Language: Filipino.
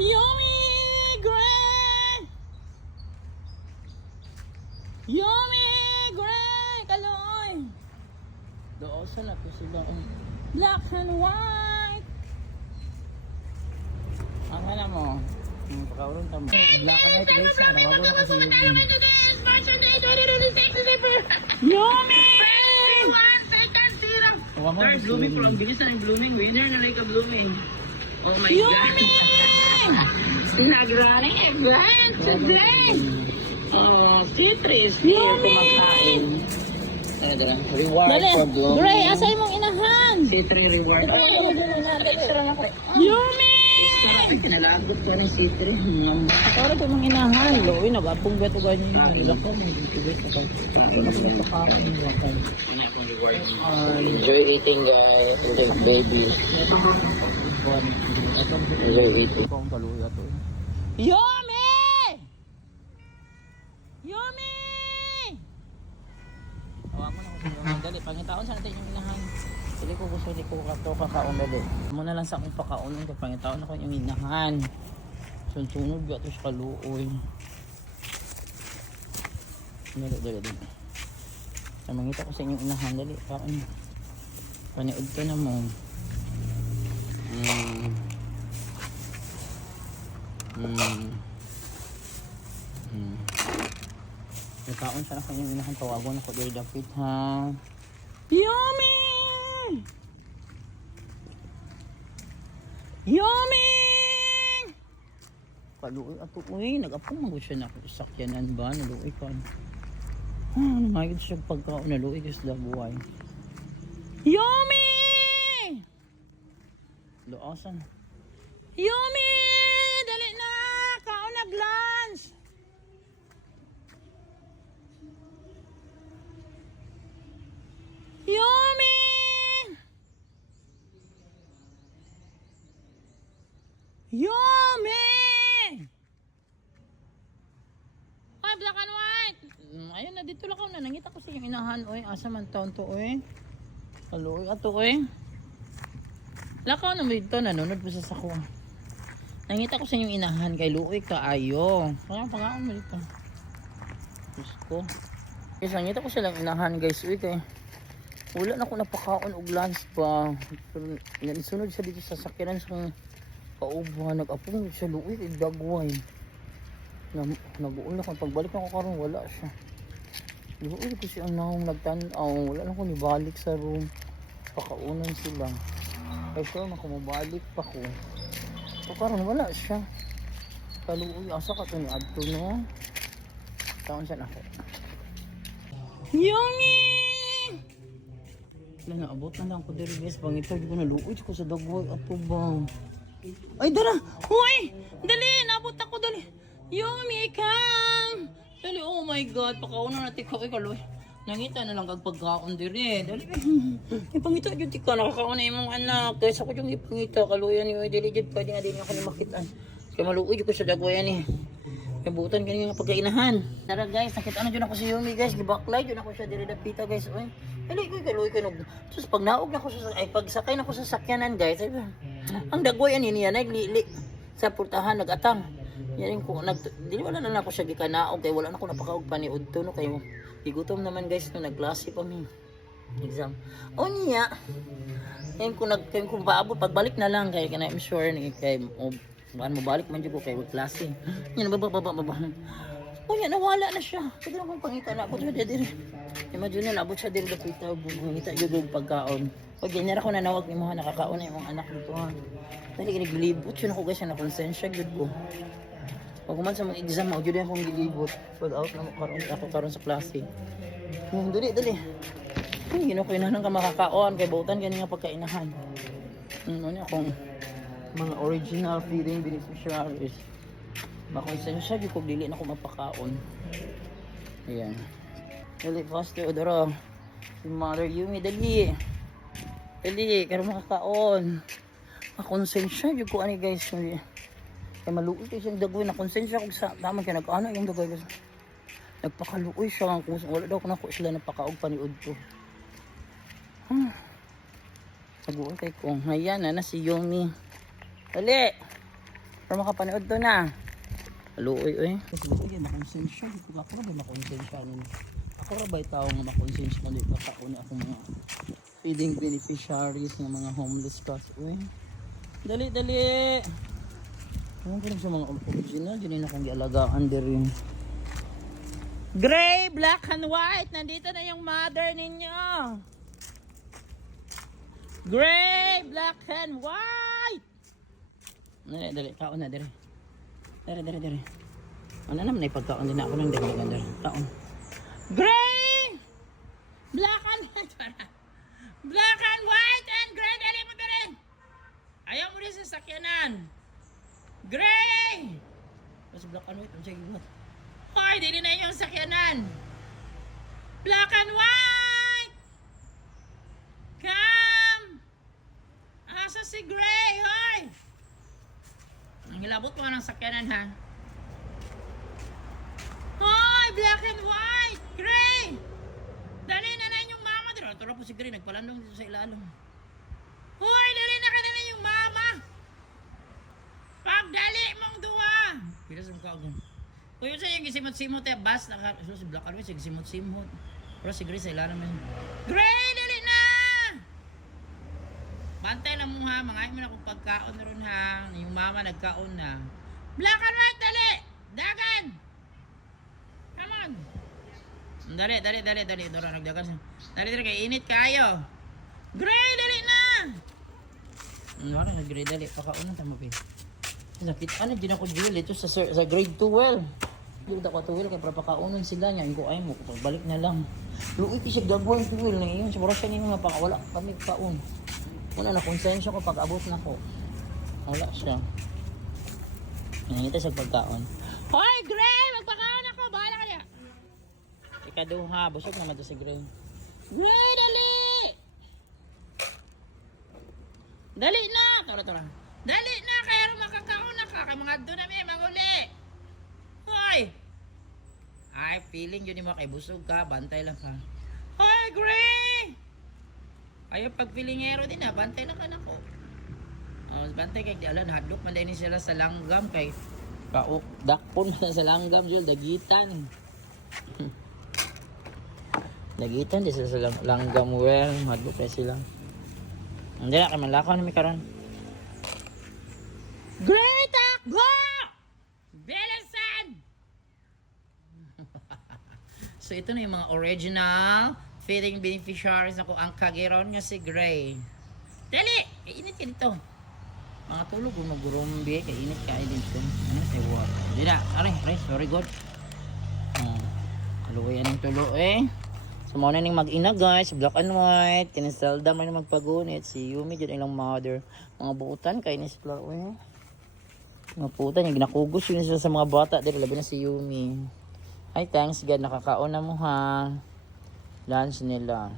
Yummy! Great! Yummy! Great! Kaloy! Doon na po sila. Black and white! Ang ano mo? Pakauron tamo. Black and white guys. Nakawago na kasi yung Yummy! Start blooming from bilis na yung blooming. Winner na like a blooming. Oh my Yummy! God. Nag-running event today. Oh, Citrus. Yummy! Reward Dali! for blooming. Gray, asay mong inahan! Citrus reward. Yummy! Sarap yung kinalagot ka ng Citrus. Para ko mong inahan. Loy, nagapong beto ganyan. Nilak ko, may dito ka. Wala ko napakain yung lakay. Enjoy eating guys. Enjoy baby. Enjoy eating. Ito ang kaluya to. Yummy! Yummy! Awa mo na ko sa dali. Pangitaon sa natin yung inahan. Hindi ko gusto, hindi ko kakaon dali. Muna lang sa akong pakaon. Pangitaon ako yung inahan. Sunod ba ito sa kaluoy. Dali. Mangita ko sa inyong inahan. Dali. Paniod ka na mo. Nagkaon siya na kanyang inahan. Tawagon ako dali dapit ha. Yummy! Yummy! Kaluoy ato. Uy, nag-apong magod siya na sakyanan ba? Naluoy ka. Namagid siya pagkaon. Naluoy ka sa buhay. Yummy! Luosan. Yummy! Dali na! Kaon nag-lunch! Yummy! Yummy! Ay, black and white! Ayun na, dito lang ako na. Nangita ko sa yung inahan. Uy, asa man taon to, uy. Halo, uy, ato, uy. Lakaw na mo dito, nanonood po sa sako. Nangita ko sa yung inahan kay Luoy kaayo. Pangaon mo dito. Diyos ko. Guys, nangita ko silang inahan guys. Uy, kay wala na ako napakaon og lunch pa. Pero sunod siya dito sa sakyanan sa pauba. Nag-apong siya Luoy kay dagway. Nag-uul na ko. Pagbalik ako karon wala siya. Luoy ko siya nang nagtanaw. Wala na ko nibalik sa room. Pakaunan sila. Ay sure na kumabalik pa ko. So karon wala siya. Kaluoy asa ka to ni adto no. Taon siya nako. Yummy! Wala na abot na lang ko diri guys. Pangitaw ko na luoy ko sa dagway ato bang. Ay dala. Hoy! Dali nabot ako dali. Yummy kang. Dali oh my god pakauna natin ko kaluoy. Nangita na lang kag pagkaon diri. Dali. Ipangita jud ti ka nakakaon na imong anak. Kaysa ko yung ipangita kaluyan ni dili jud pwede nga dinyo kani makitaan. Kay maluoy jud ko sa dagwayan ni. Kabutan kani nga pagkainahan. Tara guys, nakita na jud ako si Yumi guys. Gibaklay jud ako siya diri dapita guys. Oy. Dali ko kaluoy kanog. Sus pag naog na ko sa ay pagsakay na ko sa sakyanan guys. Ay, ang dagwayan ni niya naglili sa purtahan nagatang. Yan ko dili wala na ako siya gikanaog kay wala na ko napakaog pa ni udto no kayo. Igutom naman guys no nagklase pa mi exam. O niya. Kaya kung paabot pagbalik na lang kay kana I'm sure ni kay baan mo balik man jud ko kay klase. Yan baba. O niya nawala na siya. Siguro kung pangita na abot siya diri. Imagine na abot siya diri dapita bugita jud og pagkaon. Pag ganyan ako nanawag ni mo nakakaon na imong anak dito ha. Dali gilibot siya nako guys na konsensya jud ko. Pag kuman sa mga exam, ako dyan akong gilibot. Pag out na ako karon sa klase. Dali. Ay, ginukuinahan ka makakaon. Kay bautan ganyan nga pagkainahan. Ano niya akong mga original feeding beneficiaries. Makonsensya, yung kung dili na ako mapakaon. Ayan. Dali, faster, odoro. Si Mother Yumi, dali. Kaya makakaon. Makonsensya, yung kung ano guys. Kaya maluoy ko siyang dagoy na konsensya ko sa tama kaya nag-ano yung dagoy guys. Nagpakaluoy siya kung wala daw ko na ko sila napakaog paniud ko. Nag-uul kay ko. Ayan na si Yumi. Dali! Para makapanood to na. Luoy, oy. Luoy, makonsensya. Ako ra ba makonsensya nun? Ako ra ba tao nga makonsensya kung di pa ni ako mga feeding beneficiaries ng mga homeless cats, oy. Dali, dali. Ano ko sa mga original, yun akong gialagaan din. Gray, black, and white. Nandito na yung mother ninyo. Gray, black, and white. Dali, dali. Kaon na, dali. Dali, dali, dali. Ano naman ay pagkaon din ako ng dali. Kaon. Gray, black, and white. Black and white and gray. Dali mo dali. Ayaw mo rin sa sakyanan. Gray! Mas black and white. Ang sige mo. Hoy, dili na yung sakyanan. Black and white! Come! Asa si Gray, hoy! Ang hilabot mo ng sakyanan, ha? Hoy, black and white! Gray! Dali na na yung mama. Tara po si Gray. Nagpalandong dito sa ilalong. Hoy, dali na ka na yung mama! Pagdali mong duwa! Pila sa mukha ko. Kung yun sa yung gisimot-simot eh, bas, si Black and White, si gisimot-simot. Pero si Gray sa ilalim na yun. Gray, dali na! Bantay lang mo ha, mga mo na kung pagkaon na ron ha. Yung mama nagkaon na. Black and White, dali! Dagan! Come on! Dali. Dora, nagdagan siya. Dali, kay init kayo. Gray, dali na! Wala na, Gray, dali. Pakaon na tama, babe. Sakit ano din ako drill ito sa grade 12. Yung ako 12 kay para pakaunon sila niya ko ay mo pagbalik na lang. Luoy siya gagawin 12 na iyon siguro siya nimo nga pakawala kami kaon. Una na konsensya ko pag-abot na ko. Wala siya. Nganito sa pagkaon. Hoy Gray, magpakaon ako, bahala ka niya. Ikaduha, busog naman to si Gray. Gray, dali! Dali na! Tora. Dali na, kaya rin makakaon na ka. Kaya mga doon namin, manguli. Hoy! Ay, feeling yun mo kay busog ka. Bantay lang ka. Hoy, Gray! Ayaw pag-feelingero din ha. Bantay lang ka na ko. Bantay kay Alan. Hadlok man din sila sa langgam. Kay kaok. Dakpon na sa langgam. Jul, dagitan. Dagitan di sila sa langgam. Well, hadlok na sila. Hindi na, kay malakaw na may karon. Gray, takbo! Bilisan! So ito na yung mga original feeding beneficiaries na ko ang kagiron nga si Gray. Dali! Kainit ka dito. Mga tulog o mag-rumbi. Kainit ka dito. Ano say what? Hindi na. Aray, sorry God. Kaluwayan ng tulo eh. So muna ning mag-ina guys. Black and white. Kiniselda man yung magpagunit. Si Yumi dyan ilang mother. Mga buutan kay Nisplor eh. Mga puta niya, ginakugos yun sila sa mga bata. Dito, labi na si Yumi. Ay, thanks God, nakakaon na mo ha. Lunch nila.